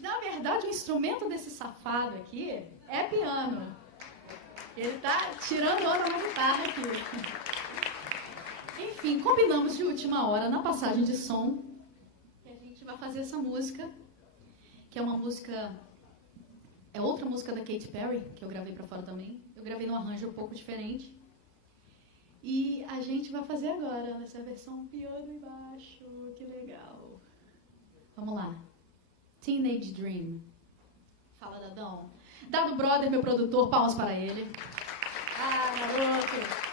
Na verdade, o instrumento desse safado aqui é piano. Ele tá tirando onda na guitarra aqui. Enfim, combinamos de última hora, na passagem de som, que a gente vai fazer essa música, que é uma música... É outra música da Katy Perry, que eu gravei pra fora também. Eu gravei num arranjo um pouco diferente. E a gente vai fazer agora, nessa versão piano e baixo. Que legal. Vamos lá. Teenage Dream. Fala, Dadão. Dado Brother, meu produtor, palmas para ele. Ah, garoto.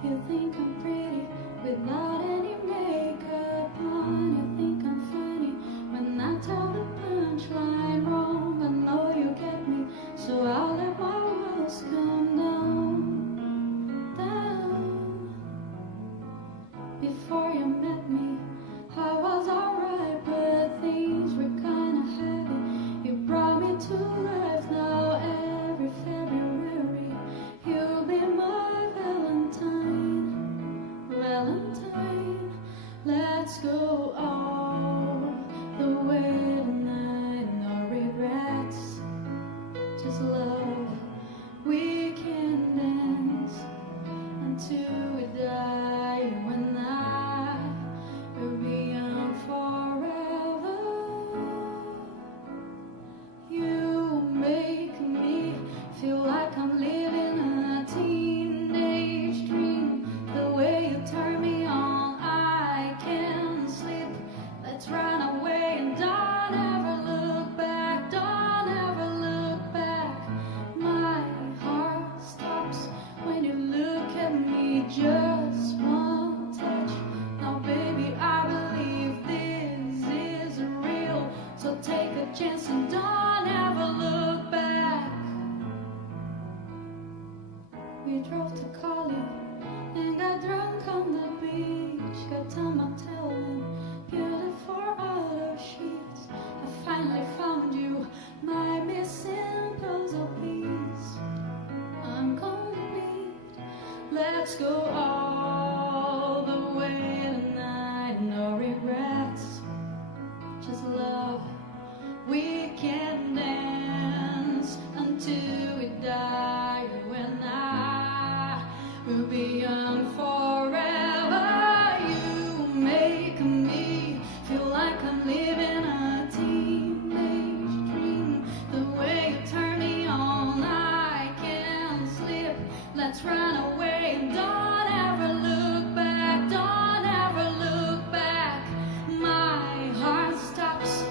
You think I'm pretty without any makeup on. You think I'm funny when I tell the punchline wrong. I know you get me, so I'll let my walls come down, down. Before you met me, I was alright, but things were kinda heavy. You brought me to life. Now every February you'll be my Valentine. Let's go all the way tonight. No regrets, just love. We can dance until we die. You and I will be young forever. You make me feel like I'm living a teenage dream. The way you turn me on, I can't sleep. Let's run away and don't ever look back. Don't ever look back. My heart stops when you look at me. Just one touch. Now baby, I believe this is real. So take a chance and don't ever look back. We drove to Cali and got drunk on the beach. Got time I'm telling, beautiful out of sheets. I finally found you, my missing puzzle piece. I'm complete. Let's go all the way tonight. No regrets, just love. We can dance until we die. You and I will be young forever. You make me feel like I'm living a teenage dream. The way you turn me on, I can't sleep. Let's run away and don't ever look back. Don't ever look back. My heart stops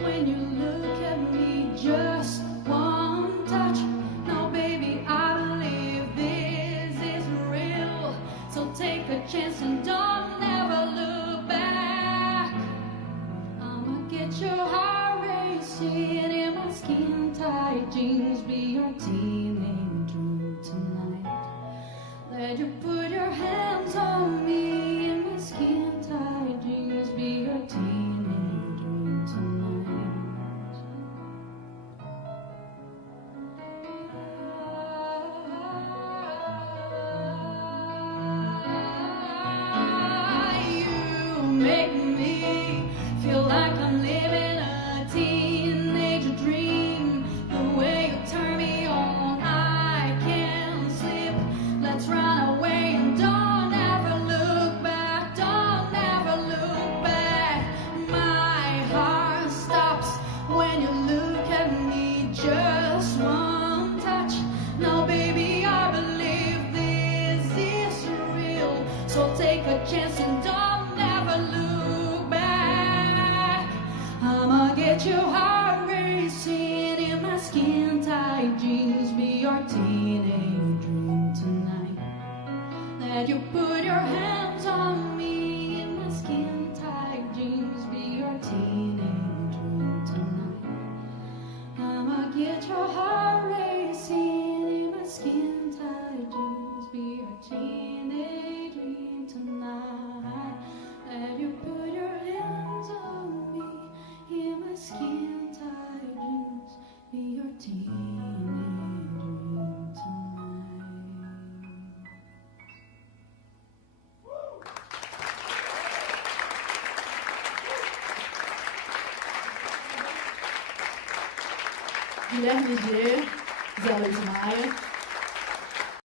when you look at me. Just one touch. Now baby, I believe this is real. So take a chance and don't ever look back. I'ma get your heart racing in my skin tight jeans. Be your teenage dream tonight. Let you put your hands on me in my skin tight jeans. Be your teenage dream tonight. You make me feel like I'm living a teenage dream. The way you turn me on, I can't sleep. Let's run away and don't ever look back. Don't ever look back. My heart stops when you look at me. Just one touch. Now baby, I believe this is real. So take a chance and don't ever look back. I'ma get your heart racing in my skin tight jeans. Be your teenage dream tonight. Let you put your hands on me in my skin tight jeans. Be your teenage dream tonight. I'ma get your heart racing in my skin tight jeans. Be your teenage dream tonight. Let you put your hands on me in my skin tight jeans. Be your teenage dream. Guilherme G, Zé Luiz Maia.